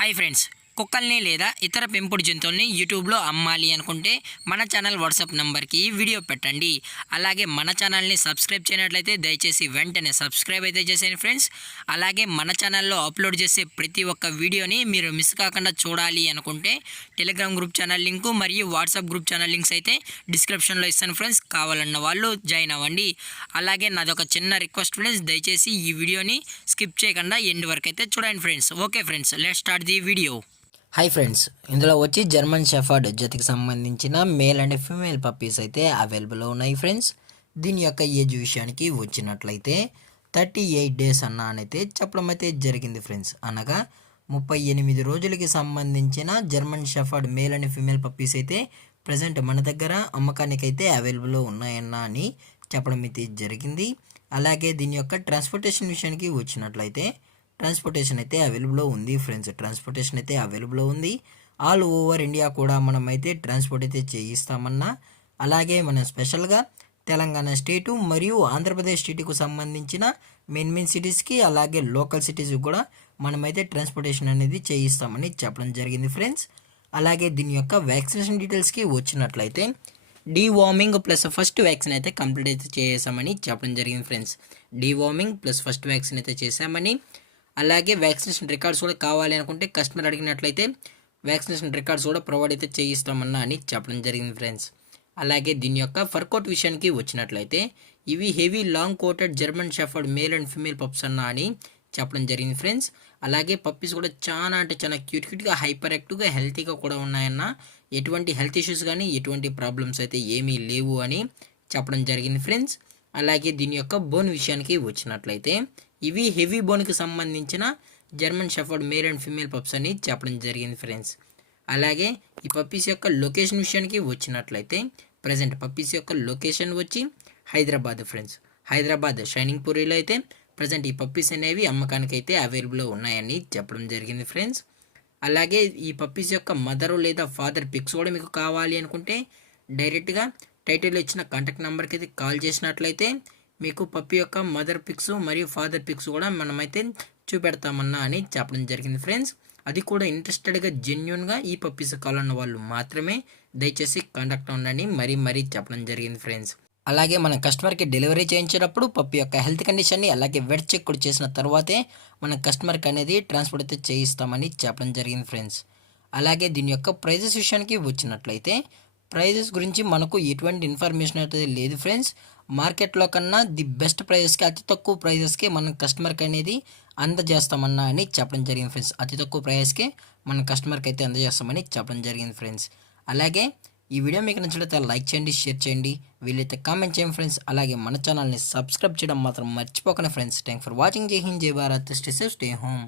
Hi friends, కుక్కల్ని లేదా ఇతర పెంపుడు జంతువుల్ని యూట్యూబ్లో అమ్మాలి అనుకుంటే మన ఛానల్ వాట్సాప్ నెంబర్కి వీడియో పెట్టండి. అలాగే మన ఛానల్ని సబ్స్క్రైబ్ చేయనట్లయితే దయచేసి వెంటనే సబ్స్క్రైబ్ అయితే చేసేయండి ఫ్రెండ్స్. అలాగే మన ఛానల్లో అప్లోడ్ చేసే ప్రతి ఒక్క వీడియోని మీరు మిస్ కాకుండా చూడాలి అనుకుంటే టెలిగ్రామ్ గ్రూప్ ఛానల్ లింకు మరియు వాట్సాప్ గ్రూప్ ఛానల్ లింక్స్ అయితే డిస్క్రిప్షన్లో ఇస్తాను ఫ్రెండ్స్. కావాలన్న వాళ్ళు జాయిన్ అవ్వండి. అలాగే నాది ఒక చిన్న రిక్వెస్ట్ ఫ్రెండ్స్, దయచేసి ఈ వీడియోని స్కిప్ చేయకుండా ఎండ్ వరకు అయితే చూడండి friends. Okay friends, let's start the video. Hi friends, ఇందులో వచ్చి జర్మన్ షెఫర్డ్ జతకి సంబంధించిన మేల్ అండ్ ఫీమేల్ పప్పీస్ అయితే అవైలబుల్ ఉన్నాయి ఫ్రెండ్స్. దీని యొక్క ఏజ్ విషయానికి వచ్చినట్లయితే 38 డేస్ అనైతే చెప్పడం అయితే జరిగింది ఫ్రెండ్స్. అనగా 38 రోజులకి సంబంధించిన German shepherd male and female puppies అయితే ప్రజెంట్ మన దగ్గర అమ్మకానికి అయితే అవైలబుల్ ఉన్నాయని చెప్పడం అయితే జరిగింది. అలాగే దీని యొక్క ట్రాన్స్పోర్టేషన్ విషయానికి వచ్చినట్లయితే ట్రాన్స్పోర్టేషన్ అయితే అవైలబుల్లో ఉంది ఫ్రెండ్స్. ట్రాన్స్పోర్టేషన్ అయితే అవైలబుల్లో ఉంది. ఆల్ ఓవర్ ఇండియా కూడా మనం అయితే ట్రాన్స్పోర్ట్ అయితే చేయిస్తామన్నా. అలాగే మనం స్పెషల్గా తెలంగాణ స్టేటు మరియు ఆంధ్రప్రదేశ్ స్టేట్కు సంబంధించిన మెయిన్ సిటీస్కి అలాగే లోకల్ సిటీస్కి కూడా మనమైతే ట్రాన్స్పోర్టేషన్ అనేది చేయిస్తామని చెప్పడం జరిగింది ఫ్రెండ్స్. అలాగే దీని యొక్క వ్యాక్సినేషన్ డీటెయిల్స్కి వచ్చినట్లయితే డీవార్మింగ్ ప్లస్ ఫస్ట్ వ్యాక్సిన్ అయితే కంప్లీట్ అయితే చేసామని చెప్పడం జరిగింది friends. Deworming plus first vaccine అయితే చేసామని, అలాగే వ్యాక్సినేషన్ రికార్డ్స్ కూడా కావాలి అనుకుంటే కస్టమర్ అడిగినట్లయితే వ్యాక్సినేషన్ రికార్డ్స్ కూడా ప్రొవైడ్ అయితే చేయిస్తామన్నా అని చెప్పడం జరిగింది ఫ్రెండ్స్. అలాగే దీని యొక్క ఫర్ కోట్ విషయానికి వచ్చినట్లయితే ఇవి heavy long coated German shepherd male and female puppies అని చెప్పడం జరిగింది ఫ్రెండ్స్. అలాగే పప్పీస్ కూడా చాలా అంటే చాలా క్యూట్గా హైపర్ యాక్టివ్గా హెల్తీగా కూడా ఉన్నాయన్న. ఎటువంటి హెల్త్ ఇష్యూస్ కానీ ఎటువంటి ప్రాబ్లమ్స్ అయితే ఏమీ లేవు అని చెప్పడం జరిగింది ఫ్రెండ్స్. అలాగే దీని యొక్క బోన్ విషయానికి వచ్చినట్లయితే ఇవి హెవీ బోన్కి సంబంధించిన German shepherd male and female puppies అని చెప్పడం జరిగింది ఫ్రెండ్స్. అలాగే ఈ పప్పీస్ యొక్క లొకేషన్ విషయానికి వచ్చినట్లయితే ప్రజెంట్ పప్పీస్ యొక్క లొకేషన్ వచ్చి హైదరాబాద్ ఫ్రెండ్స్. హైదరాబాద్ షైనింగ్ పూరిలో అయితే ప్రజెంట్ ఈ పప్పీస్ అనేవి అమ్మకానికి అయితే అవైలబుల్లో ఉన్నాయని చెప్పడం జరిగింది ఫ్రెండ్స్. అలాగే ఈ పప్పీస్ యొక్క మదర్ లేదా ఫాదర్ పిక్స్ కూడా మీకు కావాలి అనుకుంటే డైరెక్ట్గా టైటిల్లో ఇచ్చిన కాంటాక్ట్ నెంబర్కి అయితే కాల్ చేసినట్లయితే మీకు పప్పి యొక్క మదర్ పిక్స్ మరియు ఫాదర్ పిక్స్ కూడా మనమైతే చూపెడతామన్నా అని చెప్పడం జరిగింది ఫ్రెండ్స్. అది కూడా ఇంట్రెస్టెడ్గా జెన్యున్గా ఈ పప్పీస్ కావాలన్న వాళ్ళు మాత్రమే దయచేసి కాంటాక్ట్ ఉండండి మరీ చెప్పడం జరిగింది ఫ్రెండ్స్. అలాగే మన కస్టమర్కి డెలివరీ చేయించేటప్పుడు పప్పి యొక్క హెల్త్ కండిషన్ని అలాగే వెట్ చెక్ కూడా చేసిన తర్వాతే మన కస్టమర్కి అనేది ట్రాన్స్పోర్ట్ అయితే చేయిస్తామని చెప్పడం జరిగింది ఫ్రెండ్స్. అలాగే దీని యొక్క ప్రైజెస్ విషయానికి వచ్చినట్లయితే ప్రైజెస్ గురించి మనకు ఎటువంటి ఇన్ఫర్మేషన్ అయితే లేదు ఫ్రెండ్స్. మార్కెట్లో కన్నా ది బెస్ట్ ప్రైజెస్కి అతి తక్కువ ప్రైజెస్కి మనం కస్టమర్కి అనేది అందజేస్తామన్నా అని చెప్పడం జరిగింది ఫ్రెండ్స్. అతి తక్కువ ప్రైజెస్కి మన కస్టమర్కి అయితే అందజేస్తామని చెప్పడం జరిగింది ఫ్రెండ్స్. అలాగే ఈ వీడియో మీకు నచ్చినట్లయితే లైక్ చేయండి, షేర్ చేయండి, వీలైతే కామెంట్ చేయండి ఫ్రెండ్స్. అలాగే మన ఛానల్ని సబ్స్క్రైబ్ చేయడం మాత్రం మర్చిపోకండి ఫ్రెండ్స్. Thank for watching. జై హింద్, జై Bharat, stay safe, stay home.